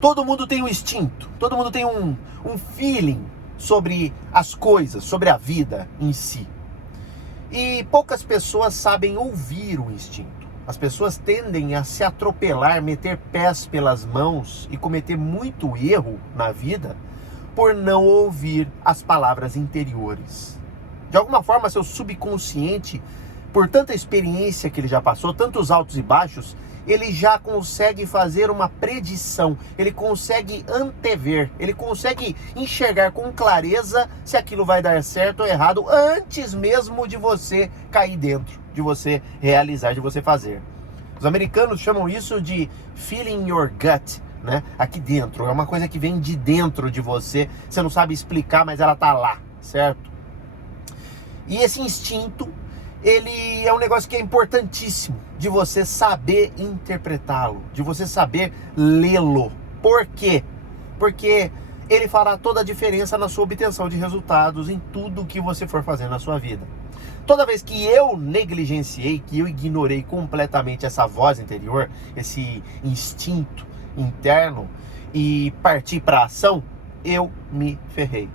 Todo mundo tem um instinto, todo mundo tem um feeling sobre as coisas, sobre a vida em si. E poucas pessoas sabem ouvir o instinto. As pessoas tendem a se atropelar, meter pés pelas mãos e cometer muito erro na vida por não ouvir as palavras interiores. De alguma forma, seu subconsciente, por tanta experiência que ele já passou, tantos altos e baixos, ele já consegue fazer uma predição, ele consegue antever, ele consegue enxergar com clareza se aquilo vai dar certo ou errado antes mesmo de você cair dentro, de você realizar, de você fazer. Os americanos chamam isso de feeling your gut, né? Aqui dentro, é uma coisa que vem de dentro de você, você não sabe explicar, mas ela tá lá, certo? E esse instinto, ele é um negócio que é importantíssimo de você saber interpretá-lo, de você saber lê-lo. Por quê? Porque ele fará toda a diferença na sua obtenção de resultados em tudo que você for fazer na sua vida. Toda vez que eu negligenciei, que eu ignorei completamente essa voz interior, esse instinto interno e parti para a ação, eu me ferrei.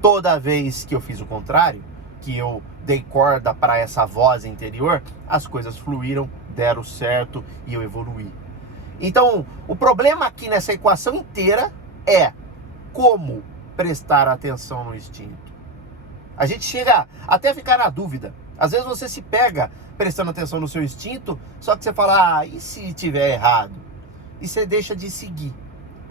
Toda vez que eu fiz o contrário, que eu dei corda para essa voz interior, as coisas fluíram, deram certo e eu evoluí. Então, o problema aqui nessa equação inteira é como prestar atenção no instinto. A gente chega até a ficar na dúvida. Às vezes você se pega prestando atenção no seu instinto, só que você fala, e se tiver errado? E você deixa de seguir.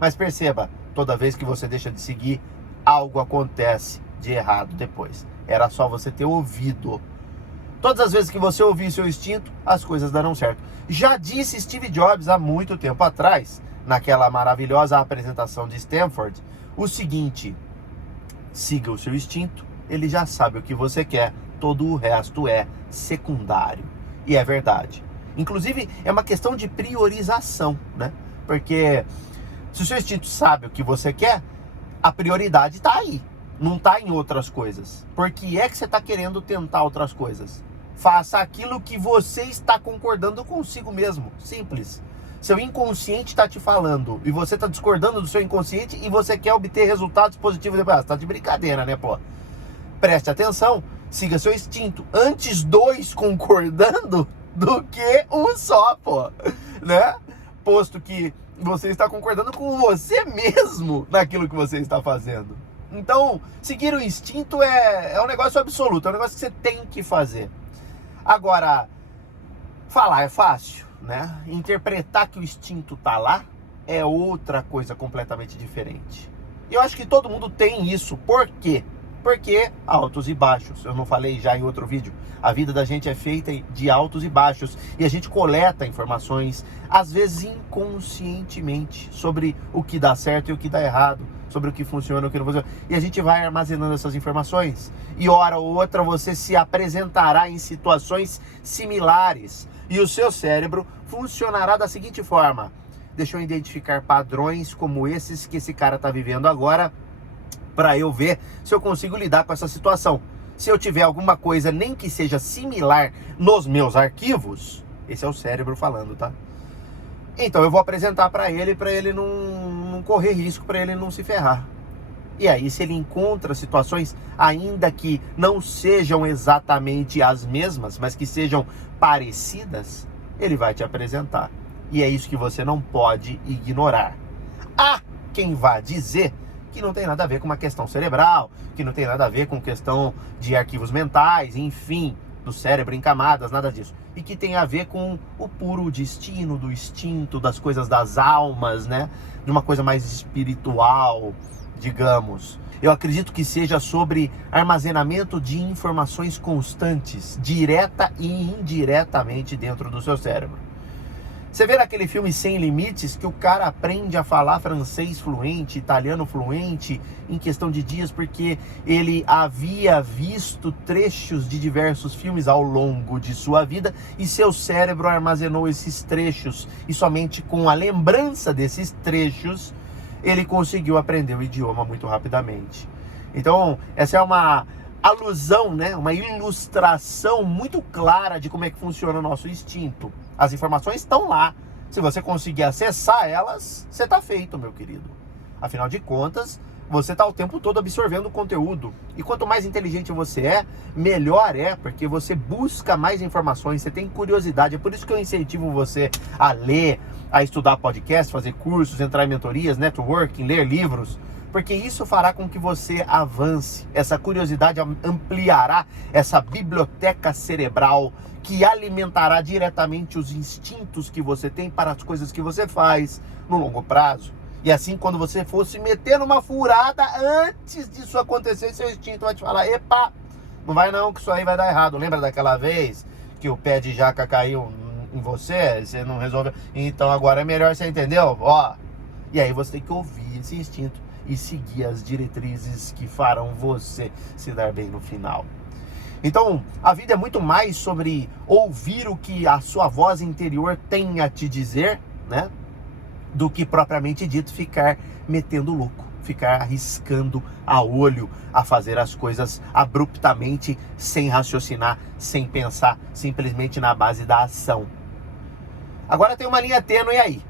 Mas perceba, toda vez que você deixa de seguir, algo acontece de errado depois. Era só você ter ouvido. Todas as vezes que você ouvir seu instinto, as coisas darão certo. Já disse Steve Jobs há muito tempo atrás, naquela maravilhosa apresentação de Stanford, o seguinte: siga o seu instinto, ele já sabe o que você quer, todo o resto é secundário. E é verdade. Inclusive, é uma questão de priorização, né? Porque se o seu instinto sabe o que você quer, a prioridade está aí. Não está em outras coisas. Por que é que você está querendo tentar outras coisas? Faça aquilo que você está concordando consigo mesmo. Simples. Seu inconsciente está te falando e você está discordando do seu inconsciente e você quer obter resultados positivos. Você está de brincadeira, né, pô? Preste atenção, siga seu instinto. Antes dois concordando do que um só, pô. Né? Posto que você está concordando com você mesmo naquilo que você está fazendo. Então, seguir o instinto é um negócio absoluto, é um negócio que você tem que fazer. Agora, falar é fácil, né? Interpretar que o instinto tá lá é outra coisa completamente diferente. E eu acho que todo mundo tem isso. Por quê? Porque altos e baixos. Eu não falei já em outro vídeo. A vida da gente é feita de altos e baixos. E a gente coleta informações, às vezes inconscientemente, sobre o que dá certo e o que dá errado, sobre o que funciona e o que não funciona. E a gente vai armazenando essas informações. E hora ou outra você se apresentará em situações similares. E o seu cérebro funcionará da seguinte forma: deixa eu identificar padrões como esses que esse cara está vivendo agora, para eu ver se eu consigo lidar com essa situação. Se eu tiver alguma coisa, nem que seja similar nos meus arquivos, esse é o cérebro falando, tá? Então eu vou apresentar para ele não correr risco, para ele não se ferrar. E aí, se ele encontra situações, ainda que não sejam exatamente as mesmas, mas que sejam parecidas, ele vai te apresentar. E é isso que você não pode ignorar. Há quem vá dizer que não tem nada a ver com uma questão cerebral, que não tem nada a ver com questão de arquivos mentais, enfim, do cérebro em camadas, nada disso. E que tem a ver com o puro destino, do instinto, das coisas das almas, né? De uma coisa mais espiritual, digamos. Eu acredito que seja sobre armazenamento de informações constantes, direta e indiretamente dentro do seu cérebro. Você vê naquele filme Sem Limites que o cara aprende a falar francês fluente, italiano fluente em questão de dias porque ele havia visto trechos de diversos filmes ao longo de sua vida e seu cérebro armazenou esses trechos e somente com a lembrança desses trechos ele conseguiu aprender o idioma muito rapidamente. Então, essa é uma alusão, né? Uma ilustração muito clara de como é que funciona o nosso instinto. As informações estão lá, Se você conseguir acessar elas, você está feito, meu querido. Afinal de contas, você está o tempo todo absorvendo o conteúdo. E quanto mais inteligente você é, melhor é, porque você busca mais informações, você tem curiosidade. É por isso que eu incentivo você a ler, a estudar podcast, fazer cursos, entrar em mentorias, networking, ler livros. Porque isso fará com que você avance. Essa curiosidade ampliará essa biblioteca cerebral que alimentará diretamente os instintos que você tem para as coisas que você faz no longo prazo. E assim, quando você for se meter numa furada, antes disso acontecer, seu instinto vai te falar: epa, não vai não, que isso aí vai dar errado. Lembra daquela vez que o pé de jaca caiu em você? Você não resolveu? Então agora é melhor, você entendeu? Ó. E aí você tem que ouvir esse instinto e seguir as diretrizes que farão você se dar bem no final. Então, a vida é muito mais sobre ouvir o que a sua voz interior tem a te dizer, né? Do que propriamente dito ficar metendo louco, ficar arriscando a olho a fazer as coisas abruptamente, sem raciocinar, sem pensar, simplesmente na base da ação. Agora tem uma linha tênue aí.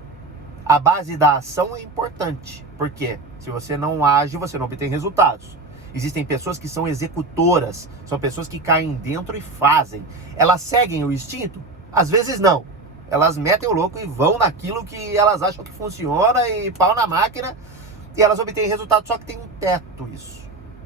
A base da ação é importante, porque se você não age, você não obtém resultados. Existem pessoas que são executoras, são pessoas que caem dentro e fazem. Elas seguem o instinto? Às vezes não. Elas metem o louco e vão naquilo que elas acham que funciona e pau na máquina, e elas obtêm resultado, só que tem um teto isso.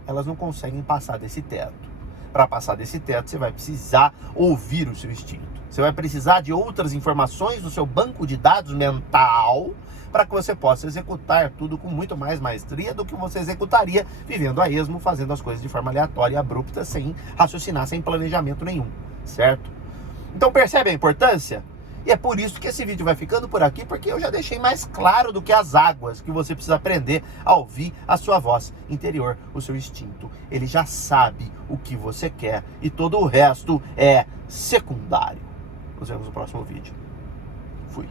Elas não conseguem passar desse teto. Para passar desse teto, você vai precisar ouvir o seu instinto. Você vai precisar de outras informações no seu banco de dados mental para que você possa executar tudo com muito mais maestria do que você executaria vivendo a esmo, fazendo as coisas de forma aleatória e abrupta, sem raciocinar, sem planejamento nenhum, certo? Então percebe a importância? E é por isso que esse vídeo vai ficando por aqui, porque eu já deixei mais claro do que as águas que você precisa aprender a ouvir a sua voz interior, o seu instinto. Ele já sabe o que você quer e todo o resto é secundário. Nos vemos no próximo vídeo. Fui.